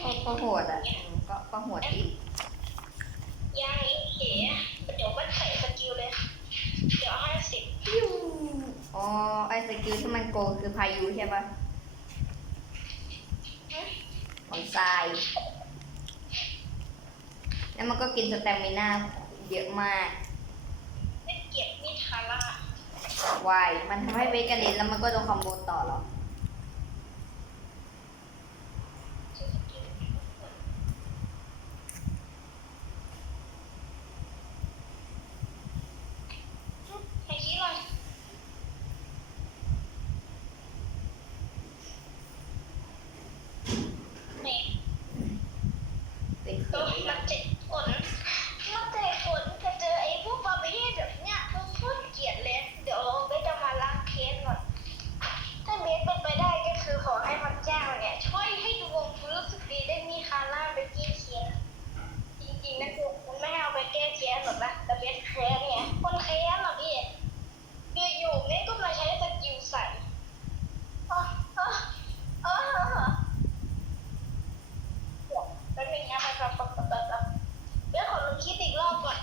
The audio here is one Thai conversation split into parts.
ก็ก็โหดอะอืมก็ก็โหดอีกยังอีกเก๋เดี๋ยวก็ใส่สกิลเลย เดี๋ยวห้าสิบอ๋อไอสกิลที่มันโกงคือพายุใช่ปะของทราย แล้วมันก็กินสเตมิน่าเยอะมาก ไม่เกลียดมิทาร่าวายมันทำให้เวกกระเด็นแล้วมันก็โดนคอมโบต่อเหรอ ใช้สกิลไอ้คิดว่า แหม่ เป็น เออมันเจ็บฝนมันเจ็บฝนจะเจอไอ้พวกบาร์บี้แบบเนี้ยมันโคตรเกลียดเลย เดี๋ยวเบสจะมาล้างเคสก่อน ถ้าเบสเป็นไปได้ก็คือขอให้มันแจ้งเนี่ย ช่วยให้ดวงคุณรู้สึกดีได้มีคาร่าไปแก้เคสจริงๆนะคือมันไม่ให้เอาไปแก้เคสหรอกนะแต่เบสแค้นไงคนแค้นเหรอพี่อยู่ๆเบสก็มาใช้สกิลใส่อ๋ออ๋ออ๋อ แล้ว เป็นไงครับครับครับครับครับเดี๋ยวขอลองคิดอีกรอบก่อน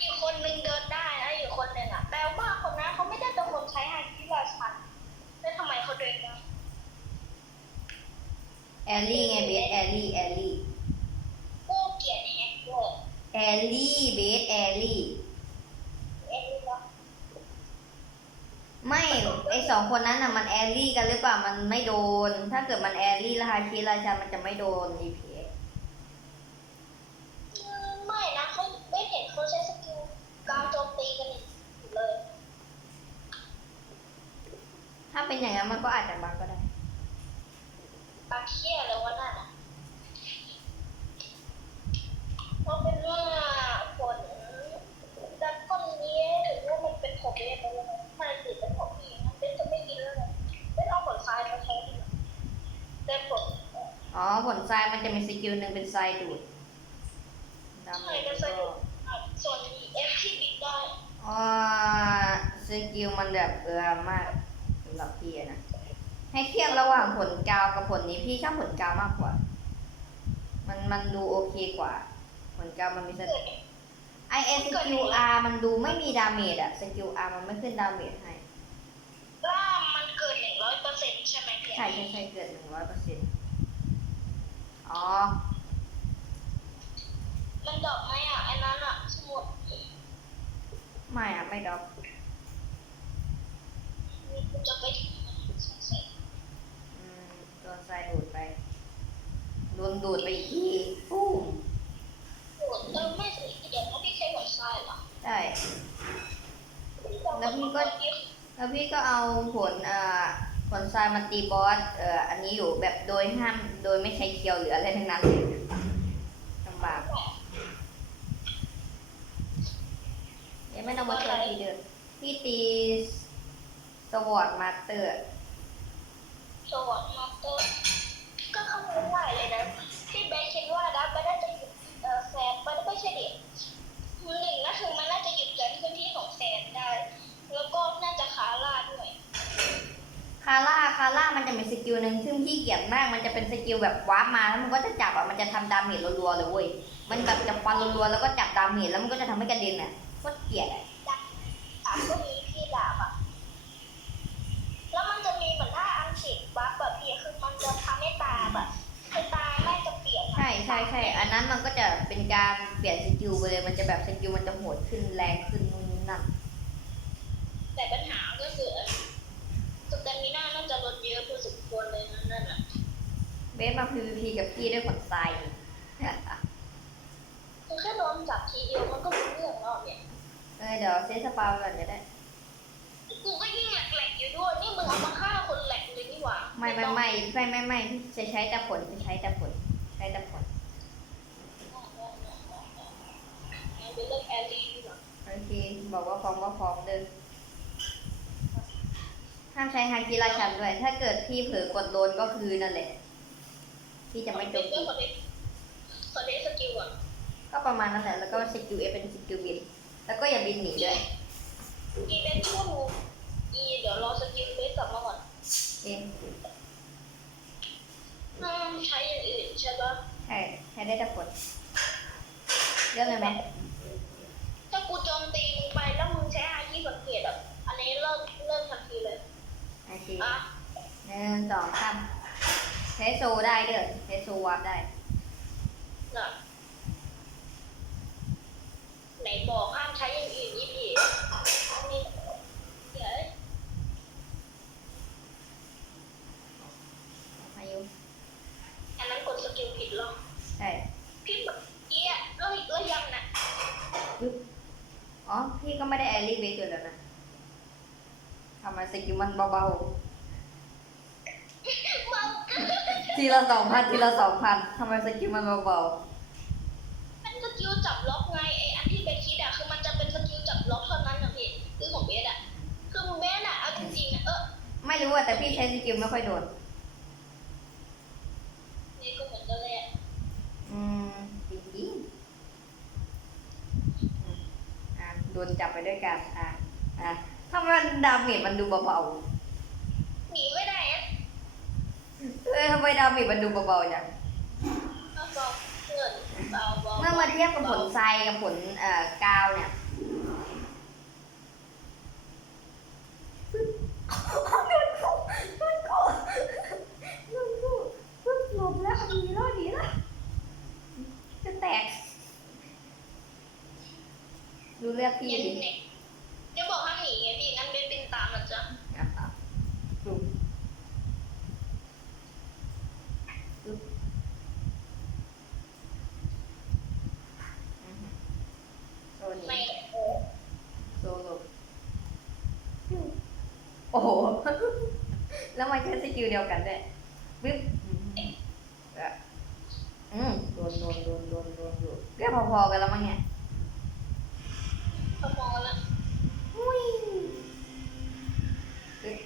อีกคนนึงเดินได้นะอีกคนนึงอะแปลว่าคนนั้นเขาไม่ได้เป็นคนใช้ฮาคิราชันแล้วทำไมเขาเดินได้แอลลี่ไงเบสแอลลี่แอลลี่กูเกลียดแฮกเกอร์แอลลี่เบสแอลลี่เอ็นนี่เนาะไม่ไอสองคนนั้นน่ะมันแอลลี่กันหรือเปล่ามันไม่โดน ถ้าเกิดมันแอลลี่แล้วฮาคิราชามันจะไม่โดน EPS อืมไม่นะเขาไม่เห็นเขาใช้สกิลการโจมตีกันอยู่เลย ถ้าเป็น อย่างนั้นมันก็อาจจะบักก็ได้ตาเคี้ยเลยว่านั่นอะเพราะเป็นว่าผลดักก้อนนี้ถือว่ามันเป็นผมเองนะมันติดเป็นผมเองนะเป็นจะไม่กินแล้วนะเป็นเอาผลทรายมาใช้ดีกว่าแต่ผลอ๋อผลทรายมันจะมีสกิลหนึ่งเป็นทรายดูดดาเมใช่จก็ก็ใช้อะส่วนเอฟที่บิดได้อ๋อสกิลมันแบบเออมากสำ หรับพี่อะนะให้เทียบระหว่างผลกาวกับผลนี้พี่ชอบผลกาวมากกว่า มันมันดูโอเคกว่า ผลกาวมันมีสเกิดไอเอสกิลอาร์มันดูไม่มีดาเมจอะสกิลอาร์มันไม่ขึ้นดาเมจให้ล่ามมันเกิดหนึ่งร้อยเปอร์เซ็นต์ใช่ไหมพี่ใช่ใช่ใช่เกิดหนึ่งร้อยเปอร์เซ็นต์อ๋อ มันดอกไหมอะไอ้นั้นอะสมุดไม่อะไม่ดอกมีกู จะไปถึงสงสัยอืมโดนทรายดูดไป โดนดูดไปอีกปุ้มเออไม่สิเดี๋ยวพี่ใช้หัวทรายหรอใช่แล้วพี่ก็แล้วพี่ก็เอาผลอ่าผลทรายมาตีบอสเอ่ออันนี้อยู่แบบโดยห้ามโดยไม่ใช้เคียวหรืออะไรทั้งนั้นเลยลำบากเดี๋ยวไม่ต้องมาเจอทีเดิมพี่ตี สวอตมาเตอร์สวัสดีมาสเตอร์ก็คำนวณได้เลยนะพี่แบงค์คิดว่าดับมันน่าจะหยุดเอ่อแซนมันไม่ใช่เด็กหนึ่งนะคือมันน่าจะหยุดการเคลื่อนที่ของแซนได้ แล้วก็น่าจะขาลาดด้วยคาร่าคาร่ามันจะมีสกิลหนึ่งซึ่งพี่เกลียดมากมันจะเป็นสกิลแบบวาร์ปมาแล้วมันก็จะจับอะมันจะทำดาเมจรัวๆเลยเว้ยมันแบบจะฟันรัวๆแล้วก็จับดาเมจแล้วมันก็จะทำให้กระเด็นอะโคตรเกลียดอะดาบก็มีพี่ดาบอะ แล้วมันจะมีเหมือนท่าอังกฤษบัฟแบบพี่คือมันจะทำให้ตาแบบคือตาแม่งจะเปลี่ยนอะ ใช่ใช่ใช่อันนั้นมันก็จะเป็นการเปลี่ยนสกิลไปเลย มันจะแบบสกิลมันจะโหดขึ้นแรงขึ้นนู่นนี่นั่นแต่ปัญหาก็คือสเตมิน่าน่าจะลดเยอะพอสมควรเลยนะนั่นอะเบสมา PVP กับพี่ด้วยผลทรายคือแค่โดนจับทีเดียวมันก็รู้เรื่องแล้วเนี่ยเออเดี๋ยวเซตสปาวก่อนก็ได้กูก็ยิ่งแหลกๆอยู่ด้วยนี่มึงเอามาฆ่าคนแหลกเลยนี่หว่าไม่ไม่ไม่ไม่ไม่ไม่พี่จะใช้แต่ผลจะใช้แต่ผลใช้แต่ผล งั้นไปเลือกแอลลี่ดีกว่าโอเค บอกว่าพร้อมก็พร้อมเดินห้ามใช้ฮากิราชันด้วย ถ้าเกิดพี่เผลอกดโดนก็คือนั่นแหละ พี่จะไม่โดเป็นนเรื่องคอนเทนต์คอนเทนต์สกิลอะ ก็ประมาณนั้นแหละ แล้วก็สกิลเอเป็นสกิลบิน แล้วก็อย่าบินหนีด้วยอีเป็นชั่วโมงอีเดี๋ยวรอสกิลเบสกลับมาก่อนเองอืมใช้อย่างอื่นใช่ปะใช่ ใช้ได้แต่กดเรื่องเลยไหม ถ้ากูโจมตีมึงไปแล้วมึงใช้อาชีพสังเกตแบบอันนี้เลิกเลิกทันทีเลยโอเคอะหนึ่งสองสามใช้โซได้เด้อใช้โซวาร์ปได้ น่ะไหนบอกห้ามใช้อย่างอื่นยี่พี่นี่เดี๋ยวอายุอันนั้นกดสกิลผิดหรอใช่พี่แบบเกี้ยแล้วแล้วยังน่ะ อ๋อ พี่ก็ไม่ได้แอรี่เบสอยู่แล้วนะทำไมสกิลมันเบาเมาๆ ทีละสองพันทีละสองพันทำไมสกิลมันเบาเป็นสกิลจับล็อกไงไออันที่เบสคิดอะคือมันจะเป็นสกิลจับล็อกเท่านั้นนะพี่คือของเบสอะคือเบสอะเอาจริงๆอะเออๆไม่รู้อะแต่พี่ใช้สกิลไม่ค่อยโดนนี่ก็เหมือนกันเลยอะ อืมจริงๆอืมอะ โดนจับไปด้วยกันอะอะถ้ามันดาเมจมันดูเบาหนีไม่ได้อะๆเอ้ยทำไมดาเมจมันดูเบาๆจังเอาเบาเงินเบาเบาเมื่อมาเทียบกับผลทรายกับผลเอ่อกาวเนี่ยโดนกูโดนกูโดนกูปึ๊บหลบแล้วดีแล้วดีแล้วจะแตก ดูเลือดพี่เย็นดิเนี่ยเดี๋ยวบอกห้ามหนีไงพี่งั้นเบสเป็นตามมันจะอะอะดูดูอือหือโซนไม่นี้โซโลโอ้โห แล้วมันใช้สกิลเดียวกันด้วยปึ๊บอืมอะอืมโดนโดนโดนโดนโดนอยู่เรียกพอๆกันแล้วมั้งเนี่ย พอมองแล้ว อุ้ยปึ๊บ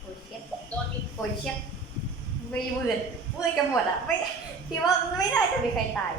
โอ้ยเช็ด โดนอ ยเชียเช็ดไม่วืดวืดกันหมดอะไม่คิดว่าไม่ได้จะมีใครตาย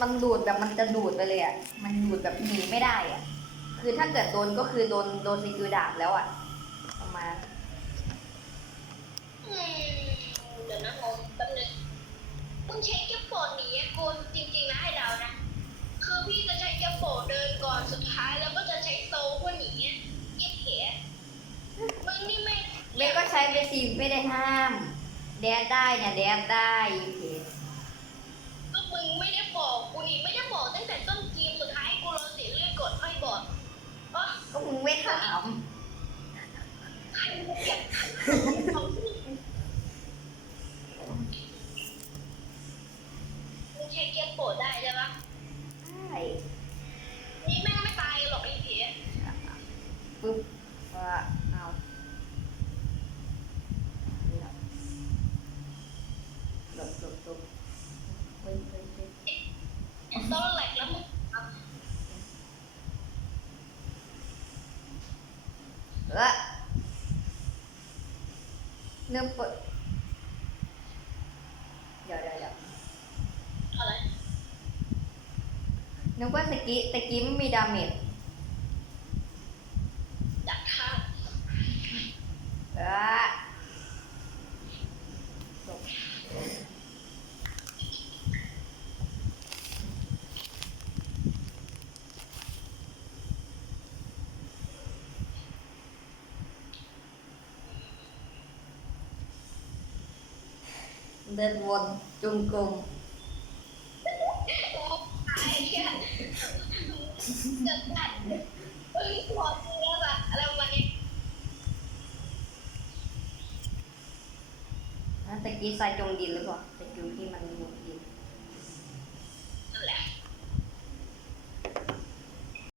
มันมันดูดแบบมันจะดูดไปเลยอะ มันดูดแบบหนีไม่ได้อะ คือถ้าเกิดโดนก็คือโดนโดนสกิลดาบแล้วอะประมาณอืมเดี๋ยวนะงงแป๊บนึงมึงใช้แก๊ปเปิดหนีอะกูจริงๆนะให้เดานะ คือพี่จะใช้แก๊ปเปิดเดินก่อนสุดท้ายแล้วก็จะใช้โซเพื่อหนีอะเย็บเก๋มึงนี่ไม่เบสก็ใช้เบสซีไม่ได้ห้าม แดดได้เนี่ยแดดได้โอเคก็มึงไม่ได้บอกกูนี่ไม่ได้บอกตั้งแต่ต้นเกมสุดท้ายกูรอเสียเลือดกดค่อยบอกว่า ก็มึงไม่ถาม ใครมึงเก็บมึงใช้เกียร์โปรดได้ใช่ปะ ใช่ นี่แม่งไม่ตายหรอกไอ้ผี ปึ๊บว่าเอาหลบหลบหลบเฮ้ยเฮ้ยเฮ้ย ต้องแหลกแล้วมึงเอา เออ เริ่มเปิดเดี๋ยวเดี๋ยวเดี๋ยวอะไรนึกว่าตะกี้ตะกี้ไม่มีดาเมจดักข้างเออ เดินวนจุงกลมโอ้ตายแค่เกิดกัดเฮ้ยพอจริงแล้วอะอะไรประมาณนี้อะตะกี้ใส่จงดินหรือเปล่าตะกี้ที่มันอยู่